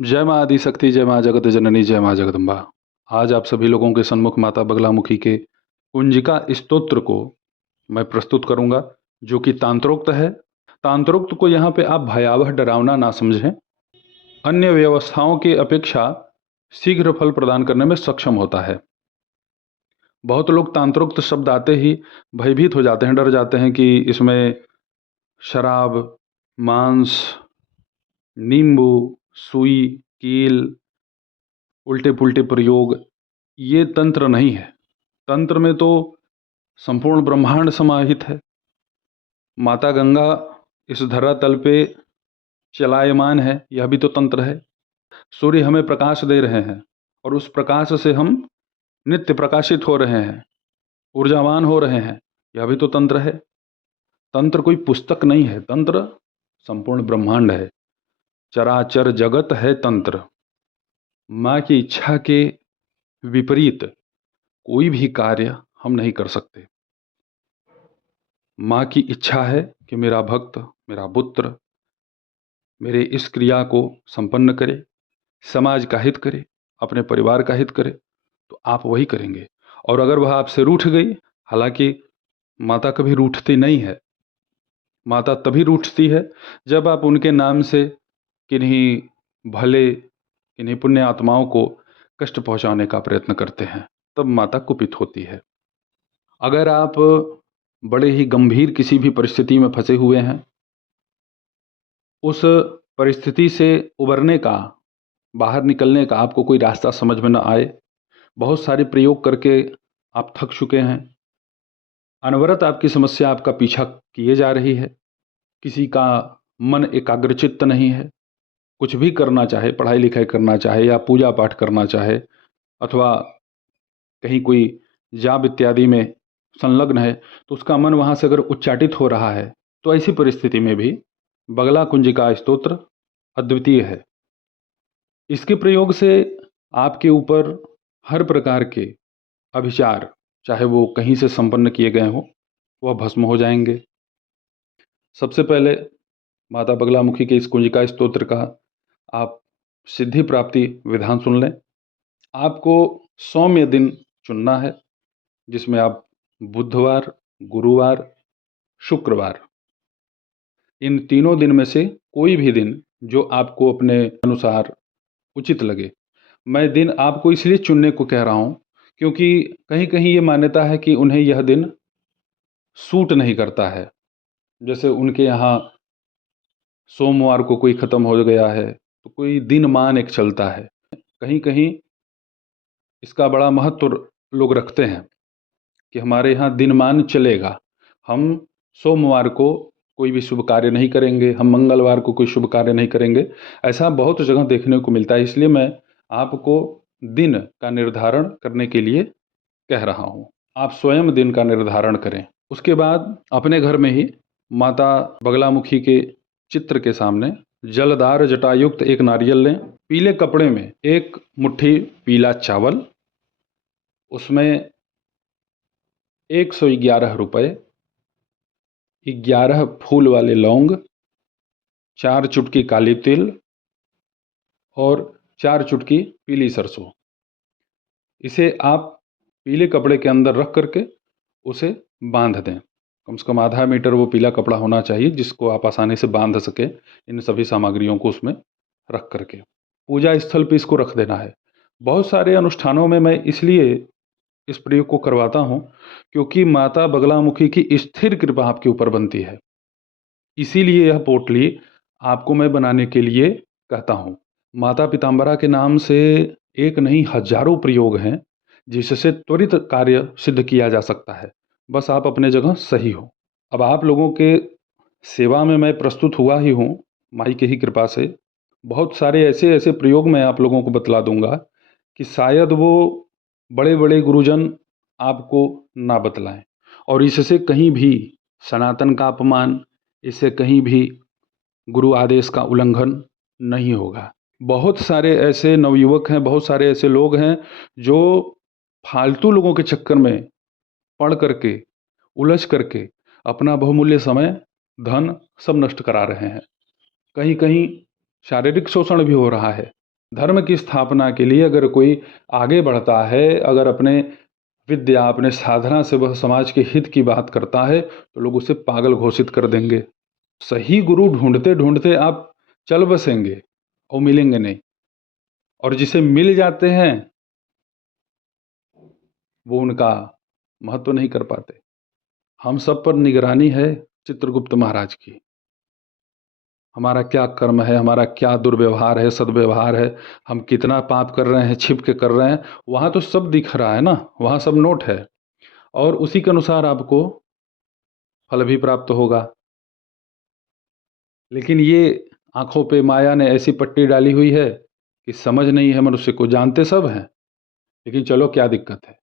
जय माँ आदिशक्ति, जय माँ जगत जननी, जय माँ जगदम्बा। आज आप सभी लोगों के सन्मुख माता बगलामुखी के कुंजिका स्तोत्र को मैं प्रस्तुत करूंगा, जो कि तांत्रोक्त है। तांत्रोक्त को यहाँ पे आप भयावह डरावना ना समझें। अन्य व्यवस्थाओं की अपेक्षा शीघ्र फल प्रदान करने में सक्षम होता है। बहुत लोग तांत्रोक्त शब्द आते ही भयभीत हो जाते हैं, डर जाते हैं कि इसमें शराब, मांस, नींबू, सुई, कील, उल्टे पुल्टे प्रयोग, ये तंत्र नहीं है। तंत्र में तो संपूर्ण ब्रह्मांड समाहित है। माता गंगा इस धरातल पे चलायमान है, यह भी तो तंत्र है। सूर्य हमें प्रकाश दे रहे हैं और उस प्रकाश से हम नित्य प्रकाशित हो रहे हैं, ऊर्जावान हो रहे हैं, यह भी तो तंत्र है। तंत्र कोई पुस्तक नहीं है, तंत्र संपूर्ण ब्रह्मांड है, चराचर जगत है तंत्र। माँ की इच्छा के विपरीत कोई भी कार्य हम नहीं कर सकते। माँ की इच्छा है कि मेरा भक्त, मेरा पुत्र मेरे इस क्रिया को संपन्न करे, समाज का हित करे, अपने परिवार का हित करे, तो आप वही करेंगे। और अगर वह आपसे रूठ गई, हालांकि माता कभी रूठती नहीं है, माता तभी रूठती है जब आप उनके नाम से किन्हीं भले, किन्हीं पुण्य आत्माओं को कष्ट पहुंचाने का प्रयत्न करते हैं, तब माता कुपित होती है। अगर आप बड़े ही गंभीर किसी भी परिस्थिति में फंसे हुए हैं, उस परिस्थिति से उबरने का, बाहर निकलने का आपको कोई रास्ता समझ में न आए, बहुत सारे प्रयोग करके आप थक चुके हैं, अनवरत आपकी समस्या आपका पीछा किए जा रही है, किसी का मन एकाग्रचित्त नहीं है, कुछ भी करना चाहे, पढ़ाई लिखाई करना चाहे या पूजा पाठ करना चाहे, अथवा कहीं कोई जाप इत्यादि में संलग्न है, तो उसका मन वहाँ से अगर उच्चाटित हो रहा है, तो ऐसी परिस्थिति में भी बगला कुंजिका स्तोत्र अद्वितीय है। इसके प्रयोग से आपके ऊपर हर प्रकार के अभिचार, चाहे वो कहीं से संपन्न किए गए हों, वह भस्म हो जाएंगे। सबसे पहले माता बगलामुखी के इस कुंजिका स्तोत्र का आप सिद्धि प्राप्ति विधान सुन लें। आपको सौम्य दिन चुनना है, जिसमें आप बुधवार, गुरुवार, शुक्रवार, इन तीनों दिन में से कोई भी दिन जो आपको अपने अनुसार उचित लगे। मैं दिन आपको इसलिए चुनने को कह रहा हूँ क्योंकि कहीं कहीं ये मान्यता है कि उन्हें यह दिन सूट नहीं करता है। जैसे उनके यहाँ सोमवार को कोई ख़त्म हो गया है, तो कोई दिन मान एक चलता है। कहीं कहीं इसका बड़ा महत्व लोग रखते हैं कि हमारे यहाँ दिनमान चलेगा, हम सोमवार को कोई भी शुभ कार्य नहीं करेंगे, हम मंगलवार को कोई शुभ कार्य नहीं करेंगे। ऐसा बहुत जगह देखने को मिलता है, इसलिए मैं आपको दिन का निर्धारण करने के लिए कह रहा हूँ। आप स्वयं दिन का निर्धारण करें। उसके बाद अपने घर में ही माता बगलामुखी के चित्र के सामने जलदार जटायुक्त एक नारियल लें, पीले कपड़े में एक मुट्ठी पीला चावल, उसमें 111 रुपये, 11 फूल वाले लौंग, 4 चुटकी काली तिल और 4 चुटकी पीली सरसों, इसे आप पीले कपड़े के अंदर रख करके उसे बांध दें। कम से कम आधा मीटर वो पीला कपड़ा होना चाहिए जिसको आप आसानी से बांध सकें, इन सभी सामग्रियों को उसमें रख करके पूजा स्थल पे इसको रख देना है। बहुत सारे अनुष्ठानों में मैं इसलिए इस प्रयोग को करवाता हूँ क्योंकि माता बगलामुखी की स्थिर कृपा आपके ऊपर बनती है। इसीलिए यह पोटली आपको मैं बनाने के लिए कहता हूँ। माता पीताम्बरा के नाम से एक नहीं हजारों प्रयोग हैं जिससे त्वरित कार्य सिद्ध किया जा सकता है, बस आप अपने जगह सही हो। अब आप लोगों के सेवा में मैं प्रस्तुत हुआ ही हूँ, माई की ही कृपा से। बहुत सारे ऐसे ऐसे प्रयोग मैं आप लोगों को बतला दूंगा कि शायद वो बड़े बड़े गुरुजन आपको ना बतलाएं, और इससे कहीं भी सनातन का अपमान, इससे कहीं भी गुरु आदेश का उल्लंघन नहीं होगा। बहुत सारे ऐसे नवयुवक हैं, बहुत सारे ऐसे लोग हैं जो फालतू लोगों के चक्कर में पढ़ करके, उलझ करके अपना बहुमूल्य समय, धन सब नष्ट करा रहे हैं। कहीं कहीं शारीरिक शोषण भी हो रहा है। धर्म की स्थापना के लिए अगर कोई आगे बढ़ता है, अगर अपने विद्या, अपने साधना से वह समाज के हित की बात करता है, तो लोग उसे पागल घोषित कर देंगे। सही गुरु ढूंढते ढूंढते आप चल बसेंगे और मिलेंगे नहीं, और जिसे मिल जाते हैं वो उनका महत्व नहीं कर पाते। हम सब पर निगरानी है चित्रगुप्त महाराज की। हमारा क्या कर्म है, हमारा क्या दुर्व्यवहार है, सद्व्यवहार है, हम कितना पाप कर रहे हैं, छिप के कर रहे हैं, वहाँ तो सब दिख रहा है ना, वहाँ सब नोट है, और उसी के अनुसार आपको फल भी प्राप्त होगा। लेकिन ये आंखों पे माया ने ऐसी पट्टी डाली हुई है कि समझ नहीं है मनुष्य को। जानते सब हैं, लेकिन चलो क्या दिक्कत है,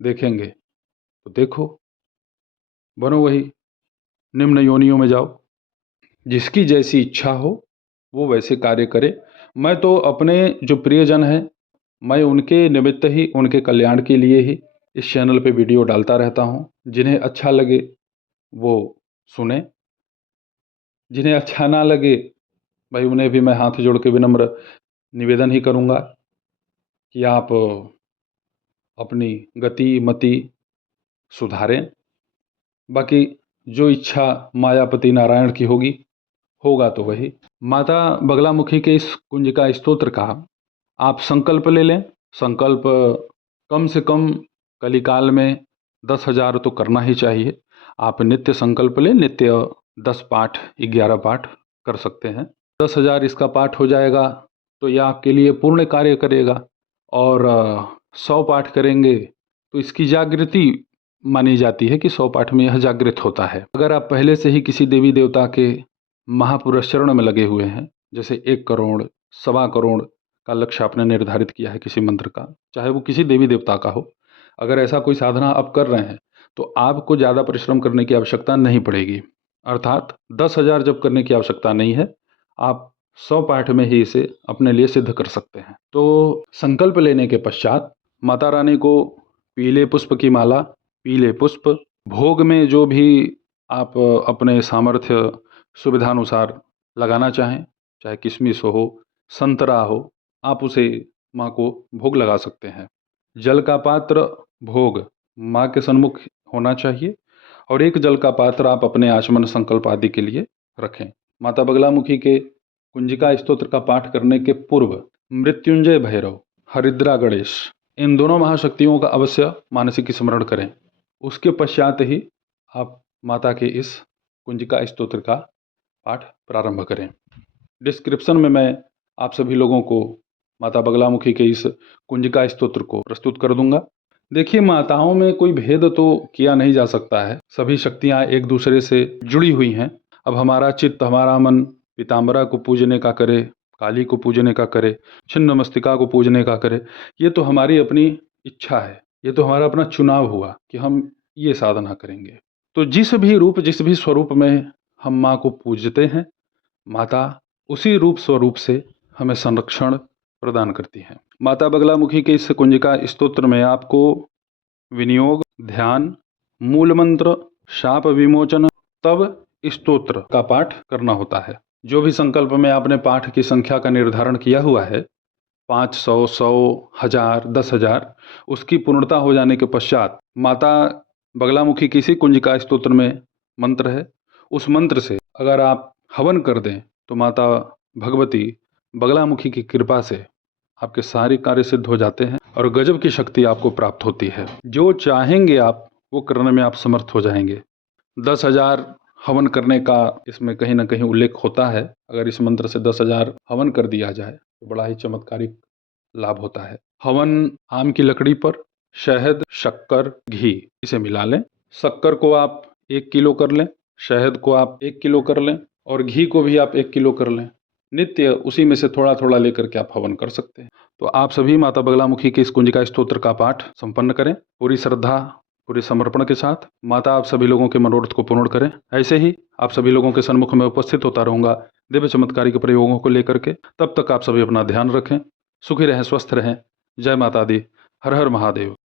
देखेंगे तो देखो, बनो वही, निम्न योनियों में जाओ। जिसकी जैसी इच्छा हो वो वैसे कार्य करे। मैं तो अपने जो प्रियजन हैं, मैं उनके निमित्त ही, उनके कल्याण के लिए ही इस चैनल पे वीडियो डालता रहता हूँ। जिन्हें अच्छा लगे वो सुने, जिन्हें अच्छा ना लगे भाई उन्हें भी मैं हाथ जोड़ के विनम्र निवेदन ही करूँगा कि आप अपनी गति मति सुधारें। बाकी जो इच्छा मायापति नारायण की होगी, होगा तो वही। माता बगलामुखी के इस कुंजिका स्तोत्र का आप संकल्प ले लें। संकल्प कम से कम कलिकाल में 10,000 तो करना ही चाहिए। आप नित्य संकल्प लें, नित्य 10 पाठ 11 पाठ कर सकते हैं। 10,000 इसका पाठ हो जाएगा तो यह आपके लिए पूर्ण कार्य करेगा। और 100 पाठ करेंगे तो इसकी जागृति मानी जाती है कि 100 पाठ में यह जागृत होता है। अगर आप पहले से ही किसी देवी देवता के महापुरुष चरण में लगे हुए हैं, जैसे 1 करोड़ 1.25 करोड़ का लक्ष्य आपने निर्धारित किया है किसी मंत्र का, चाहे वो किसी देवी देवता का हो, अगर ऐसा कोई साधना आप कर रहे हैं तो आपको ज़्यादा परिश्रम करने की आवश्यकता नहीं पड़ेगी। अर्थात 10,000 जब करने की आवश्यकता नहीं है, आप 100 पाठ में ही इसे अपने लिए सिद्ध कर सकते हैं। तो संकल्प लेने के पश्चात माता रानी को पीले पुष्प की माला, पीले पुष्प, भोग में जो भी आप अपने सामर्थ्य सुविधानुसार लगाना चाहें, चाहे किशमिश हो, संतरा हो, आप उसे माँ को भोग लगा सकते हैं। जल का पात्र भोग माँ के सन्मुख होना चाहिए, और एक जल का पात्र आप अपने आचमन संकल्प आदि के लिए रखें। माता बगलामुखी के कुंजिका स्तोत्र का पाठ करने के पूर्व मृत्युंजय भैरव, हरिद्रा गणेश, इन दोनों महाशक्तियों का अवश्य मानसिक स्मरण करें। उसके पश्चात ही आप माता के इस कुंजिका स्तोत्र का पाठ प्रारंभ करें। डिस्क्रिप्शन में मैं आप सभी लोगों को माता बगलामुखी के इस कुंजिका स्तोत्र को प्रस्तुत कर दूंगा। देखिए, माताओं में कोई भेद तो किया नहीं जा सकता है, सभी शक्तियां एक दूसरे से जुड़ी हुई हैं। अब हमारा चित्त, हमारा मन पीताम्बरा को पूजने का करे, काली को पूजने का करे, छिन्न मस्तिका को पूजने का करे, ये तो हमारी अपनी इच्छा है, ये तो हमारा अपना चुनाव हुआ कि हम ये साधना करेंगे। तो जिस भी रूप, जिस भी स्वरूप में हम माँ को पूजते हैं, माता उसी रूप स्वरूप से हमें संरक्षण प्रदान करती हैं। माता बगलामुखी के इस कुंजिका स्तोत्र में आपको विनियोग, ध्यान, मूल मंत्र, शाप विमोचन, तब स्तोत्र का पाठ करना होता है। जो भी संकल्प में आपने पाठ की संख्या का निर्धारण किया हुआ है, 500, 100, 1000, 10,000, उसकी पूर्णता हो जाने के पश्चात माता बगलामुखी की इसी कुंजिका स्तोत्र में मंत्र है, उस मंत्र से अगर आप हवन कर दें तो माता भगवती बगलामुखी की कृपा से आपके सारे कार्य सिद्ध हो जाते हैं और गजब की शक्ति आपको प्राप्त होती है। जो चाहेंगे आप वो करने में आप समर्थ हो जाएंगे। 10,000 हवन करने का इसमें कहीं ना कहीं उल्लेख होता है। अगर इस मंत्र से 10,000 हवन कर दिया जाए तो बड़ा ही चमत्कारिक लाभ होता है। हवन आम की लकड़ी पर शहद, शक्कर, घी इसे मिला लें। शक्कर को आप 1 किलो कर लें, शहद को आप 1 किलो कर लें, और घी को भी आप 1 किलो कर लें। नित्य उसी में से थोड़ा थोड़ा लेकर के आप हवन कर सकते हैं। तो आप सभी माता बगलामुखी के इस कुंजिका स्तोत्र का पाठ संपन्न करें पूरी श्रद्धा, पूरे समर्पण के साथ। माता आप सभी लोगों के मनोरथ को पूर्ण करें। ऐसे ही आप सभी लोगों के सन्मुख में उपस्थित होता रहूंगा दिव्य चमत्कारिक प्रयोगों को लेकर के। तब तक आप सभी अपना ध्यान रखें, सुखी रहें, स्वस्थ रहें। जय माता दी। हर हर महादेव।